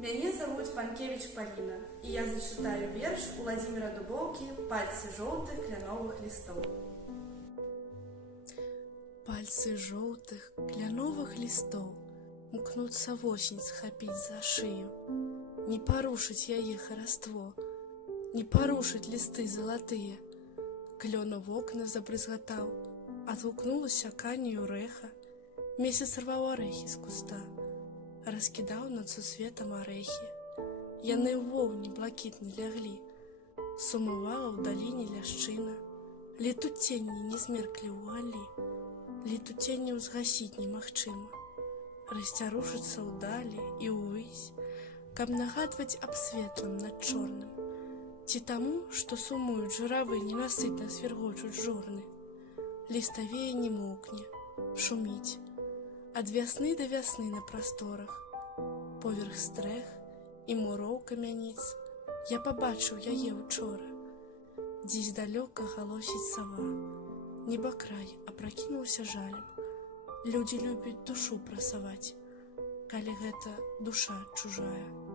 Меня зовут Панкевич Полина, и я зачитаю верш Владимира Дубовки «Пальцы желтых кляновых листов». Пальцы желтых кляновых листов мкнуться в осень, схапить за шею, не порушить яе хараство, не порушить листы золотые. Клёна в окна забрызгатаў, адгукнулася канію рэха, месяц рваў арэхі з куста, раскідаў над сусветам арэхі. Яны ў воўне блакітны ляглі, сумавала ў даліне ляшчына, летуценні не змерклі ў галі, летуценні ўзгасіць немагчыма, расцярушыцца ўдалі і ўвысь, каб нагадваць аб светлым над чорным, ці таму, што сумуюць журавы ненасытна свергочуць жорны. Ліставее не моўкне, шуміць, ад вясны да вясны на прасторах, поверх стрэх і муроў камяніц я пабачыў яе учора. Дзесь далёка галосіць сава, небакрай апракінуўся жалем. Людзі любяць душу прасаваць, калі гэта душа чужая.